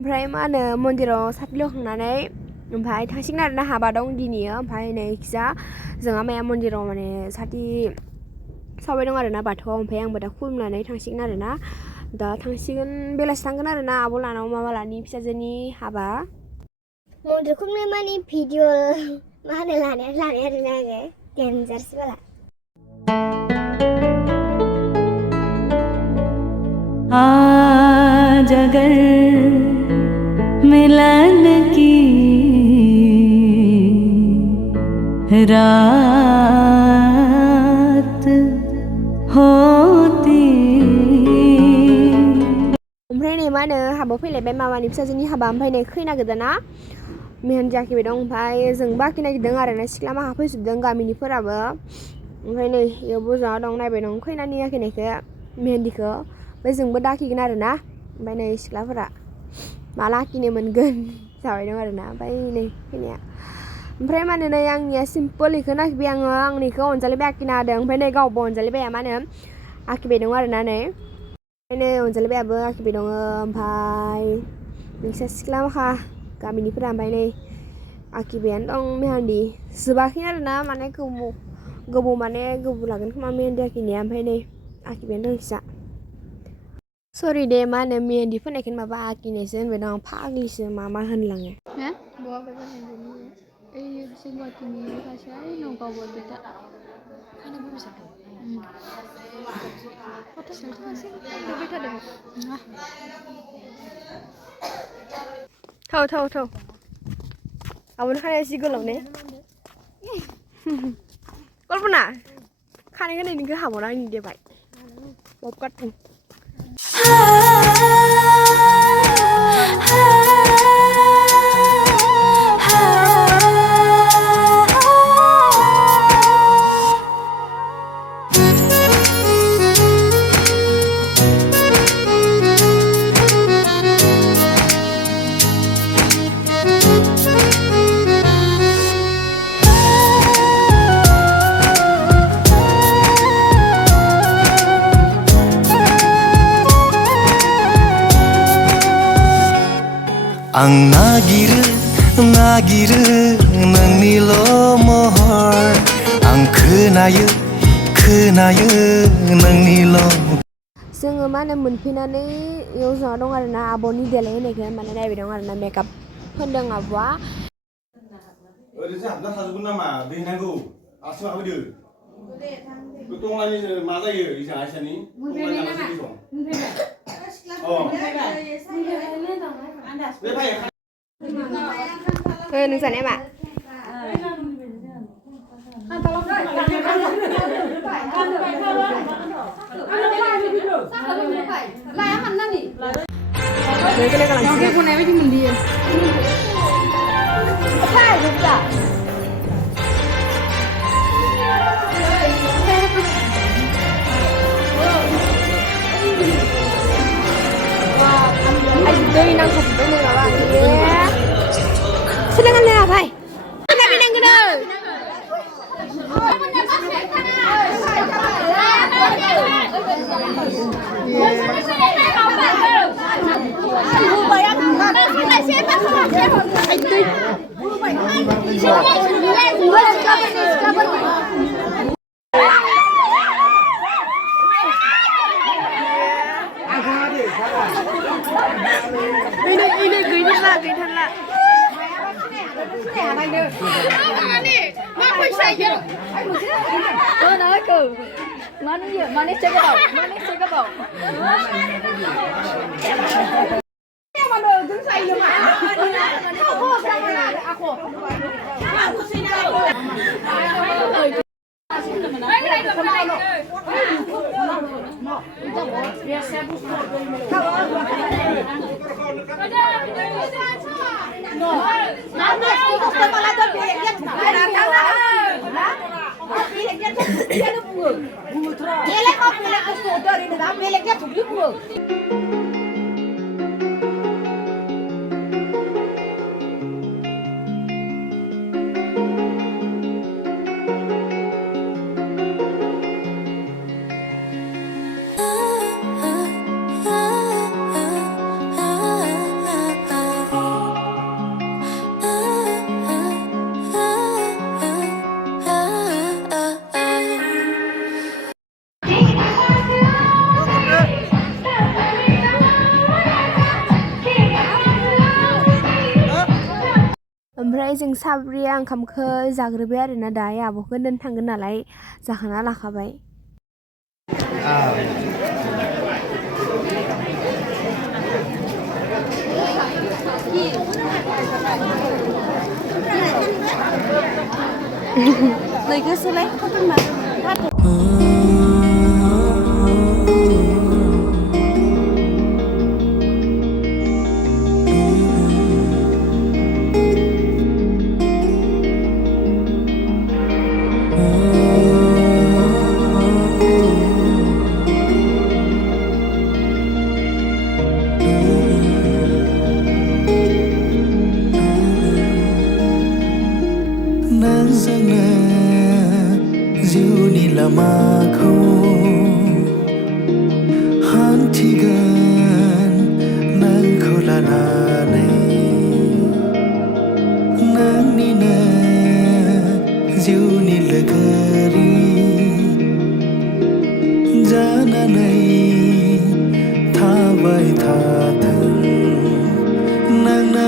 ओमफ्राय मा होनो मन्दिराव साथि लगायखांनानै ओमफ्राय थांसिगोन आरोना हाबा दं दिनैयो ओमफ्राय नै खिजा जोंहा माया मन्दिराव माने साथि सावबाय दं आरोना बाथौआव ओमफ्राय आंबो दा खुलुमनानै थांसिगोन आरोना दा थांसिगोन बेलासि थांगोन आरोना आब' लानाव माबालानि फिसाजोनि हाबा मन्दिर खुलुमनाय माने भिडिअ मा होनो लानाय आरोना आङो डेन्जारसो बाला आज अगर मिलन की रात होती ओमफ्राय नै मा होनो हाबायाव फैलायबाय मामानि फिसाजोनि हाबा ओमफ्राय नै खैना गोदाना मेहेन्दी आखिबाय दं ओमफ्राय जोंबो आखिनो नागिरदों आरोना सिख्ला माखा फैजोबदों गामिनिफोराबो ओमफ्राय नै बेयाव बोजोंहा दं नायबाय दं खैनानि आखिनायखौ मेहेन्दीखौ ओमफ्राय जोंबो दाखिगोन आरोना ओमफ्राय नै सिख्लाफोरा माला आखिनो मोनगोन जाबाय दं आरोना ओमफ्राय नै खैनाया ओमफ्राय मा होनो नै आंनिया सिम्पोल बेखौनो आखिबाय आङो आंनिखौ अनजालि बाय आखिना होदों ओमफ्राय नै गावबो अनजालि बाया मा होनो आखिबाय दं आरोना नै नै अनजालि बायाबो आखिबाय दङ ओमफ्राय नोंसा सिख्ला माखा गामिनिफोरा ओमफ्राय नै आखिबायानो दं मेहेन्दी जोबाखै आरोना माने गोबाव लागोन खोमा मेहेन्दी आखिनाया ओमफ्राय नै आखिबायानो दं खिजा सरि दे मा होनो मेहेन्दी फोननायखौनो माबा आखिनायसो होनबाय दं फाग्लिसो मा होनलाङो थौ आबोनो खानाया जि गोलाव ने कल्पना खानायखौ नोंनिखौ हाबावना आंनि देबाय बब काटिं आं नागिरो नोंनिल' महर आं खोनायो नोंनिल' जोङो मा होनो मोनफैनानै बेयाव जोंहा दं आरोना आब'नि देलाय होनायखौ माने नायबाय दं आरोना मेकआप फोनदों आब'आ ओरैसो हाबना थाजोबगोन नामा दै नांगौ आसि माबायदो टंलानि मा जायो इसा आइसानि टंलानि नामा नोंसानिया मा दै नांखाजोब्बाय नै माबा सोलोंगोन ना भाइ गैथारला ओमफ्राय जों साब्रैया ओंखामखौ जाग्रोबाय आरोना दायो आब'खौ दोन थांगोन नालाय जाखाना लाखाबाय नैगोसोलाय खतमा नोंजोंनो जिउनि लामाखौ हान्थिगोन नोंखौ लानानै नोंनिनो जिउनि लोगोरि जानानै थाबाय थाथों नोंनो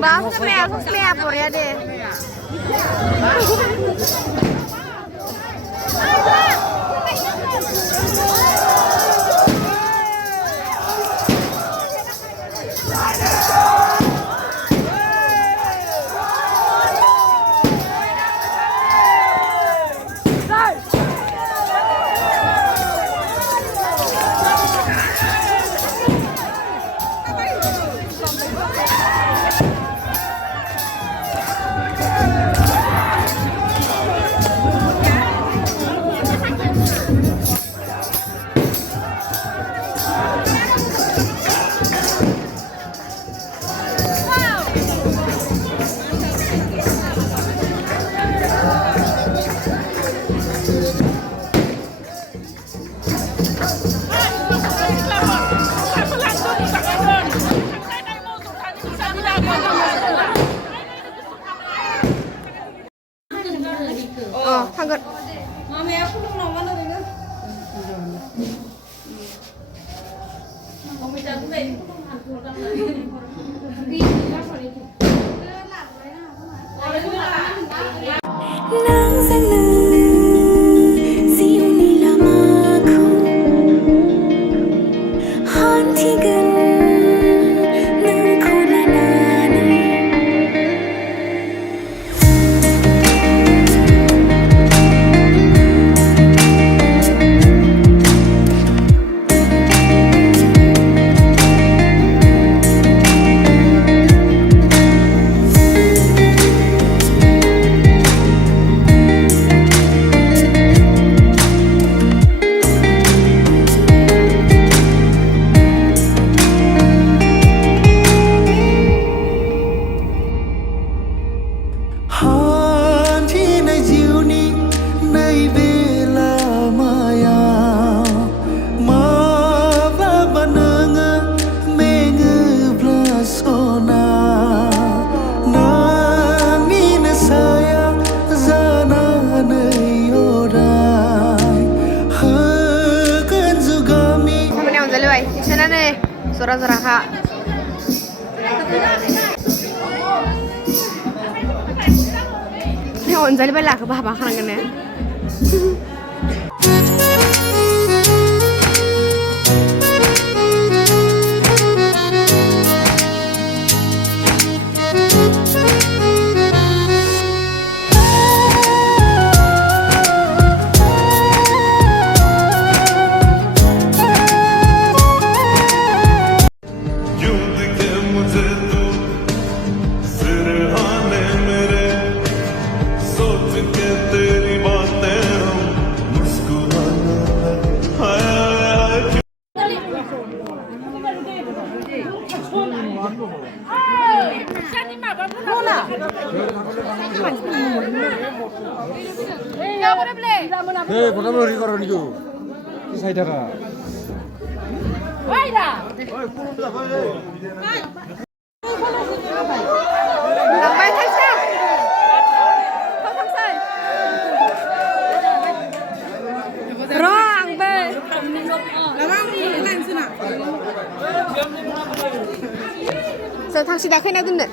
Bahasa Korea deh. 당근. 마음에 아프고 나만 되는. không biết chẳng về không hẳn thuộc đâu đi ra khỏi đi nắng xanh lừ dịu đi là mà không hơn thì gần nắng khô là nà Zora-zora kak. Ini onjali balik ke bawah kan kan ya. सोच Hei, pertama lagi koran itu. Saya darah. Sampai tasnya. Kau sampai. Rong be. Lamang lain sana. Saya taksi dah kena guna.